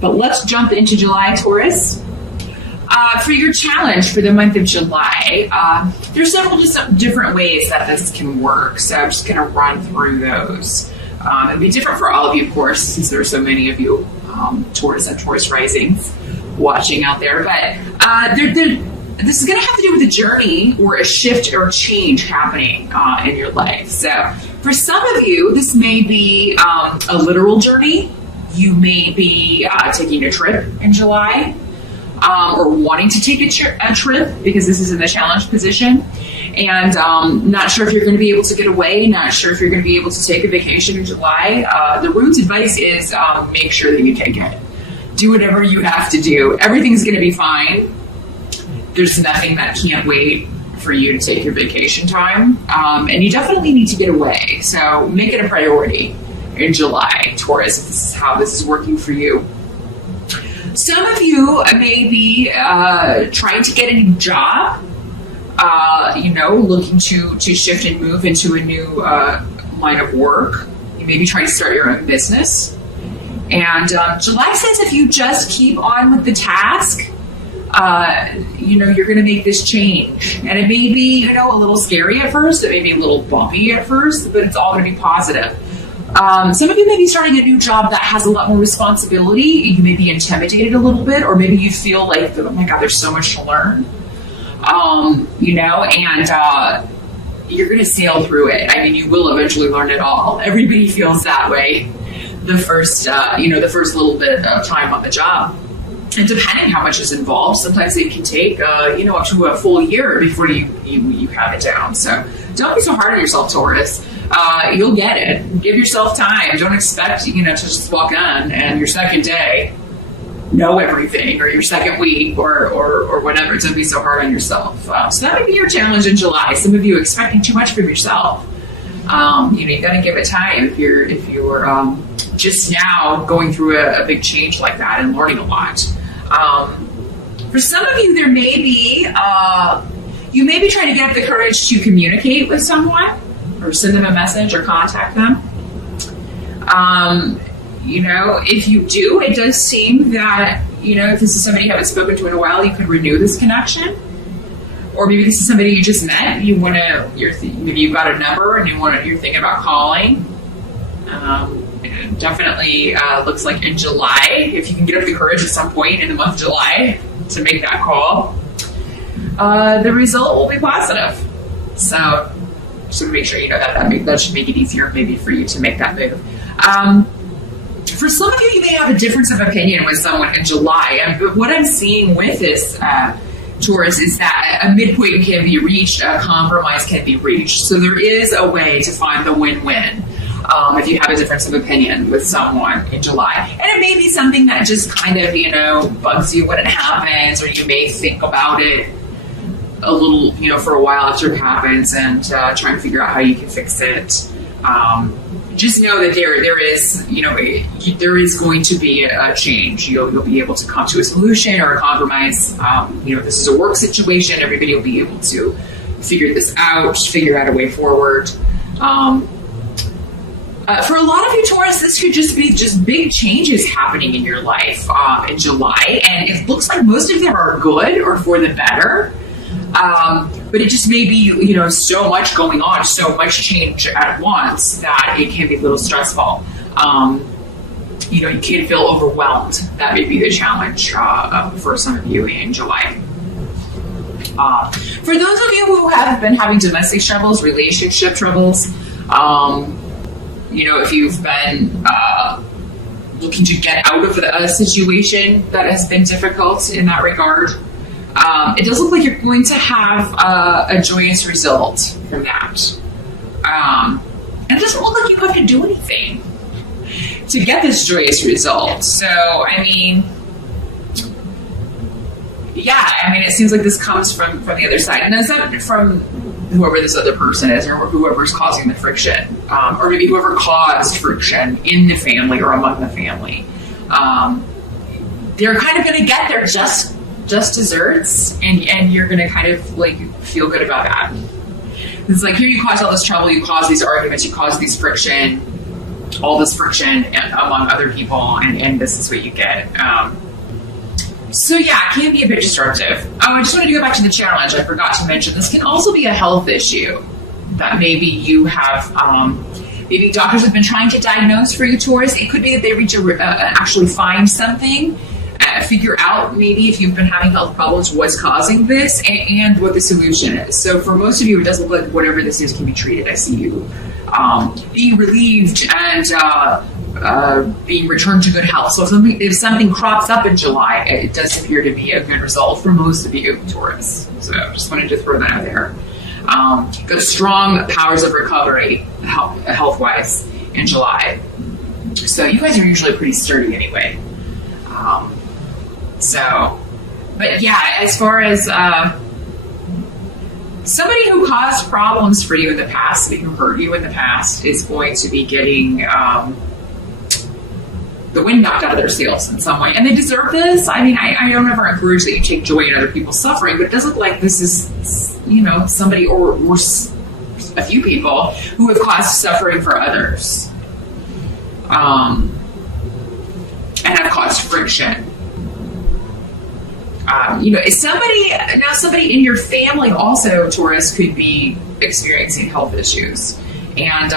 But let's jump into July, Taurus. For your challenge for the month of July, there's several different ways that this can work. So I'm just going to run through those. It'll be different for all of you, of course, since there are so many of you Taurus and Taurus risings watching out there. But this is going to have to do with a journey or a shift or change happening in your life. So for some of you, this may be a literal journey. You may be taking a trip in July. Or wanting to take a trip because this is in the challenge position, and not sure if you're going to be able to get away, not sure if you're going to be able to take a vacation in July. The root's advice is make sure that you take it. Do whatever you have to do. Everything's going to be fine. There's nothing that can't wait for you to take your vacation time, and you definitely need to get away. So make it a priority in July, Taurus, if this is how this is working for you. Some of you may be trying to get a new job, looking to shift and move into a new line of work. You may be trying to start your own business. And July says if you just keep on with the task, you're going to make this change. And it may be, a little scary at first. It may be a little bumpy at first, but it's all going to be positive. Some of you may be starting a new job that has a lot more responsibility. You may be intimidated a little bit, or maybe you feel like, oh my God, there's so much to learn. And you're going to sail through it. I mean, you will eventually learn it all. Everybody feels that way the first little bit of time on the job. And depending how much is involved, sometimes it can take, up to a full year before you have it down. So don't be so hard on yourself, Taurus. You'll get it. Give yourself time. Don't expect, to just walk on and your second day know everything, or your second week, or whatever. Don't be so hard on yourself. So that might be your challenge in July. Some of you expecting too much from yourself. You got to give it time if you're just now going through a big change like that and learning a lot. For some of you, there may be you may be trying to get up the courage to communicate with someone, or send them a message, or contact them. If you do, it does seem that, if this is somebody you haven't spoken to in a while, you could renew this connection. Or maybe this is somebody you just met, maybe you've got a number and you're thinking about calling. It definitely looks like in July, if you can get up the courage at some point in the month of July to make that call, the result will be positive. So just to make sure you know that should make it easier maybe for you to make that move. For some of you may have a difference of opinion with someone in July. But what I'm seeing with this Taurus is that a midpoint can be reached, a compromise can be reached. So there is a way to find the win-win if you have a difference of opinion with someone in July. And it may be something that just kind of, bugs you when it happens, or you may think about it a little, for a while after it happens, and try and figure out how you can fix it. Just know that there is going to be a change. You'll be able to come to a solution or a compromise. If this is a work situation, everybody will be able to figure this out, figure out a way forward. For a lot of you, Taurus, this could just be big changes happening in your life in July, and it looks like most of them are good or for the better. But it just may be, so much going on, so much change at once that it can be a little stressful. You can feel overwhelmed. That may be the challenge for some of you in July. For those of you who have been having domestic troubles, relationship troubles, if you've been looking to get out of a situation that has been difficult in that regard, it does look like you're going to have a joyous result from that. And it doesn't look like you have to do anything to get this joyous result. So, it seems like this comes from the other side. And that's not from whoever this other person is, or whoever's causing the friction, or maybe whoever caused friction in the family or among the family. They're kind of going to get their just desserts, and you're going to kind of feel good about that. It's like, here you caused all this trouble, you caused these arguments, you caused these friction, all this friction among other people, and this is what you get. So yeah, it can be a bit disruptive. I just wanted to go back to the challenge. I forgot to mention this can also be a health issue that maybe you have. Maybe doctors have been trying to diagnose for you, Taurus. It could be that they reach actually find something, figure out maybe if you've been having health problems, what's causing this, and what the solution is. So for most of you, it does look like whatever this is can be treated. I see you being relieved and being returned to good health. So if something crops up in July, it does appear to be a good result for most of you, Taurus. So just wanted to throw that out there. Got strong powers of recovery health-wise in July. So you guys are usually pretty sturdy anyway. But yeah, as far as somebody who caused problems for you in the past, somebody who hurt you in the past, is going to be getting the wind knocked out of their sails in some way. And they deserve this. I mean, I don't ever encourage that you take joy in other people's suffering, but it does look like this is, somebody or a few people who have caused suffering for others. And have caused friction. Somebody in your family also, Taurus, could be experiencing health issues. And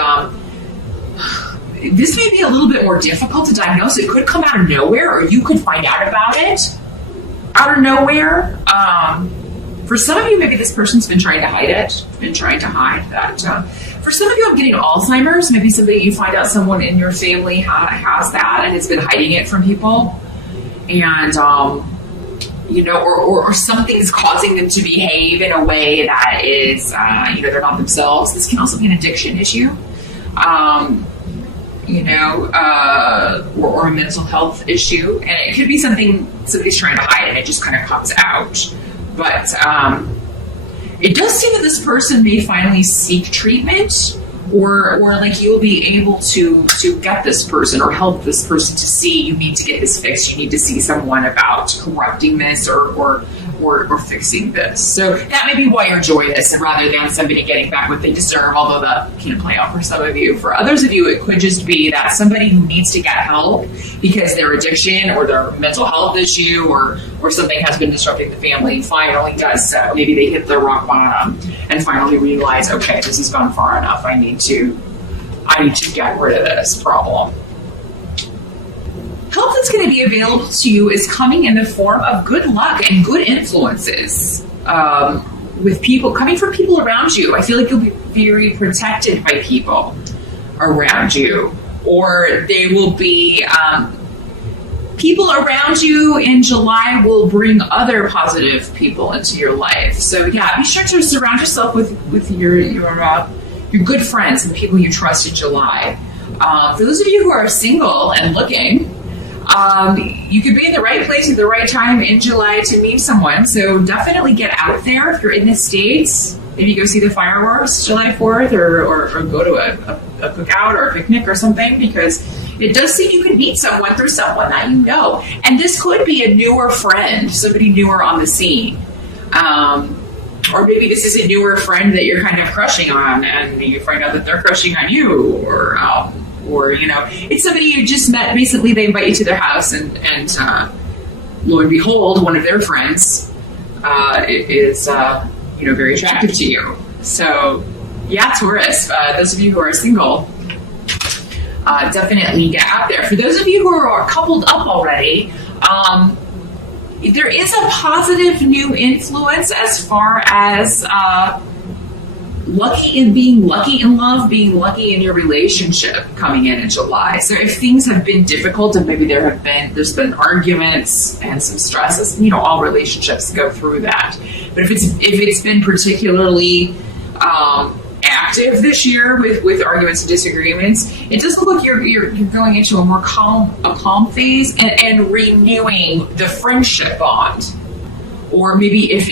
this may be a little bit more difficult to diagnose. It could come out of nowhere, or you could find out about it out of nowhere. For some of you, maybe this person's been trying to hide it, that. For some of you, I'm getting Alzheimer's. Maybe you find out someone in your family has that and has been hiding it from people. And, or something's causing them to behave in a way that is, they're not themselves. This can also be an addiction issue. Or a mental health issue. And it could be something somebody's trying to hide and it just kind of comes out. But it does seem that this person may finally seek treatment, or like you'll be able to get this person or help this person to see you need to get this fixed. You need to see someone about correcting this or fixing this. So that may be why you're joyous, rather than somebody getting back what they deserve, although that can play out for some of you. For others of you, it could just be that somebody who needs to get help because their addiction or their mental health issue or something has been disrupting the family finally does so. Maybe they hit the rock bottom and finally realize, okay, this has gone far enough. I need to get rid of this problem. Help that's going to be available to you is coming in the form of good luck and good influences with people, coming from people around you. I feel like you'll be very protected by people around you, or they will be people around you in July will bring other positive people into your life. So yeah, be sure to surround yourself with your good friends and people you trust in July. For those of you who are single and looking, you could be in the right place at the right time in July to meet someone. So definitely get out there if you're in the States. Maybe go see the fireworks July 4th or go to a cookout or a picnic or something, because it does seem you can meet someone through someone that you know. And this could be a newer friend, somebody newer on the scene. Or maybe this is a newer friend that you're kind of crushing on and you find out that they're crushing on you, or it's somebody you just met recently. They invite you to their house and lo and behold, one of their friends is very attractive to you. So yeah, Taurus, those of you who are single, definitely get out there. For those of you who are coupled up already, there is a positive new influence as far as being lucky in love, being lucky in your relationship coming in July. So if things have been difficult and maybe there's been arguments and some stresses, all relationships go through that. But if it's been particularly active this year with arguments and disagreements, it does look like you're going into a more calm phase and renewing the friendship bond. Or maybe if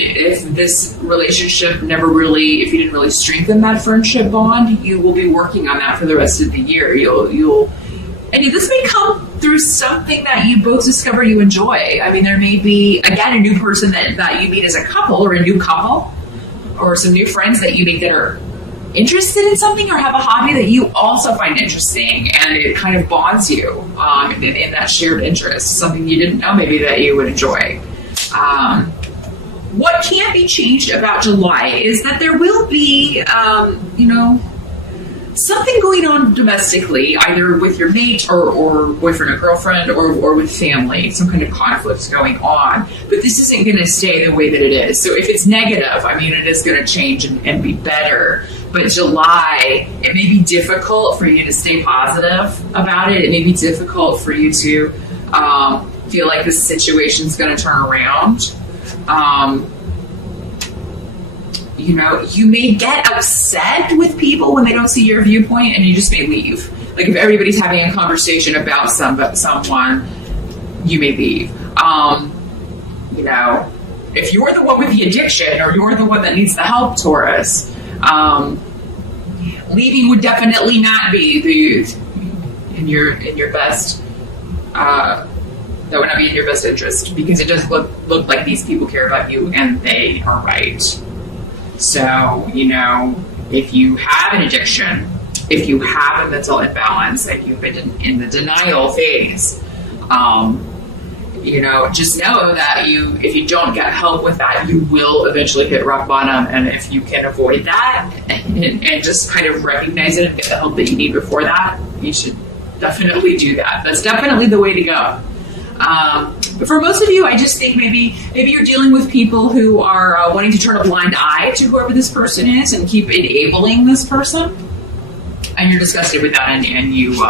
this relationship if you didn't really strengthen that friendship bond, you will be working on that for the rest of the year. And this may come through something that you both discover you enjoy. I mean, there may be, again, a new person that you meet as a couple, or a new couple, or some new friends that you meet that are interested in something or have a hobby that you also find interesting, and it kind of bonds you in that shared interest, something you didn't know maybe that you would enjoy. What can't be changed about July is that there will be, something going on domestically, either with your mate or boyfriend or girlfriend or with family, some kind of conflict going on. But this isn't going to stay the way that it is. So if it's negative, it is going to change and be better. But July, it may be difficult for you to stay positive about it. It may be difficult for you to feel like this situation's going to turn around. You may get upset with people when they don't see your viewpoint, and you just may leave. Like if everybody's having a conversation about someone, you may leave. If you're the one with the addiction or you're the one that needs the help, Taurus, leaving would definitely not be in your best. That would not be in your best interest, because it does look like these people care about you, and they are right. So, if you have an addiction, if you have a mental imbalance, if you've been in the denial phase, just know that if you don't get help with that, you will eventually hit rock bottom. And if you can avoid that and just kind of recognize it and get the help that you need before that, you should definitely do that. That's definitely the way to go. But for most of you, I just think maybe you're dealing with people who are wanting to turn a blind eye to whoever this person is and keep enabling this person, and you're disgusted with that, and you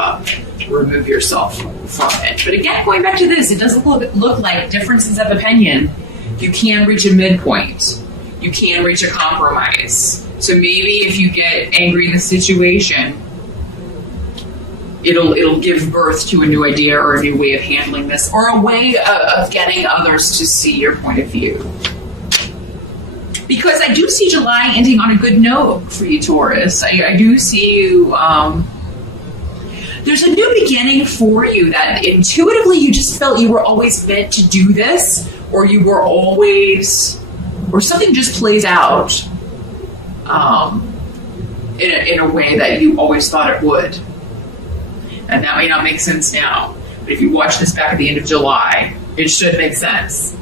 remove yourself from it. But again, going back to this, it doesn't look like differences of opinion. You can reach a midpoint. You can reach a compromise. So maybe if you get angry in the situation, it'll give birth to a new idea or a new way of handling this, or a way of getting others to see your point of view. Because I do see July ending on a good note for you, Taurus. I do see you, there's a new beginning for you that intuitively you just felt you were always meant to do this, or you were always, or something just plays out in a way that you always thought it would. And that may not make sense now, but if you watch this back at the end of July, it should make sense.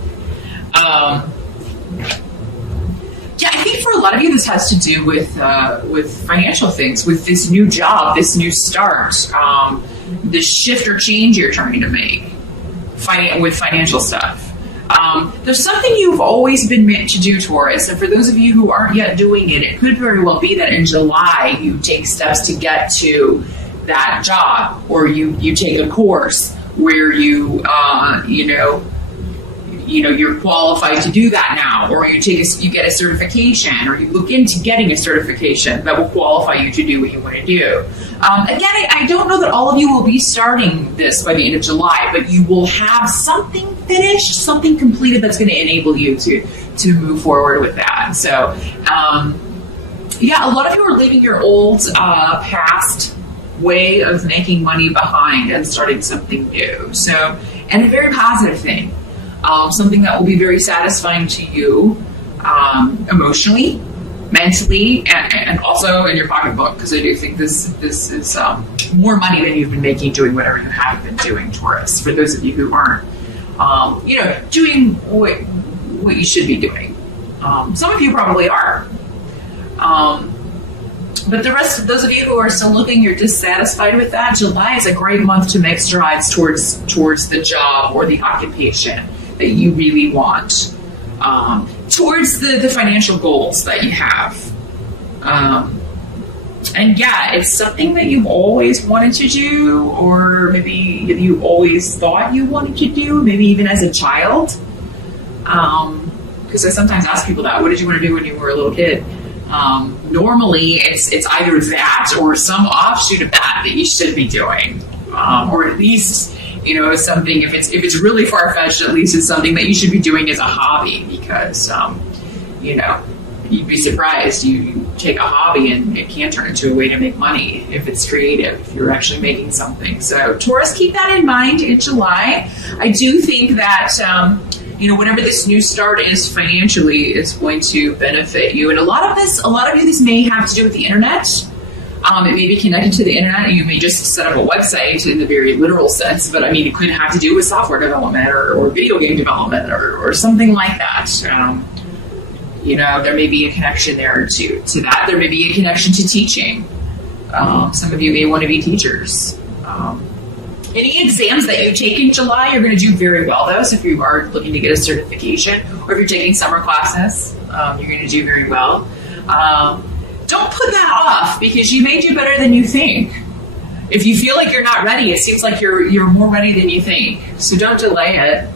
I think for a lot of you, this has to do with financial things, with this new job, this new start, this shift or change you're trying to make with financial stuff. There's something you've always been meant to do, Taurus, and for those of you who aren't yet doing it, it could very well be that in July you take steps to get to that job, or you take a course where you're qualified to do that now, or you get a certification, or you look into getting a certification that will qualify you to do what you want to do. Again, I don't know that all of you will be starting this by the end of July, but you will have something finished, something completed that's going to enable you to move forward with that. So, a lot of you are leaving your old past way of making money behind and starting something new. So, and a very positive thing, something that will be very satisfying to you emotionally, mentally, and also in your pocketbook, because I do think this is more money than you've been making doing whatever you have been doing, Taurus, for those of you who aren't doing what you should be doing. Some of you probably are. But the rest of those of you who are still looking, you're dissatisfied with that, July is a great month to make strides towards the job or the occupation that you really want, towards the financial goals that you have. It's something that you've always wanted to do, or maybe you always thought you wanted to do, maybe even as a child. Because I sometimes ask people that, what did you want to do when you were a little kid? Normally it's either that or some offshoot of that you should be doing, or at least something, if it's really far-fetched, at least it's something that you should be doing as a hobby, because you'd be surprised, you take a hobby and it can turn into a way to make money if it's creative, if you're actually making something. So Taurus, keep that in mind in July. I do think that you know, whatever this new start is financially is going to benefit you. And a lot of you, this may have to do with the internet. It may be connected to the internet. You may just set up a website in the very literal sense, but I mean, it could have to do with software development or video game development or something like that. You know, there may be a connection there to that. There may be a connection to teaching. Some of you may want to be teachers. Any exams that you take in July, you're going to do very well, though. So if you are looking to get a certification, or if you're taking summer classes, you're going to do very well. Don't put that off, because you may do better than you think. If you feel like you're not ready, it seems like you're more ready than you think. So don't delay it.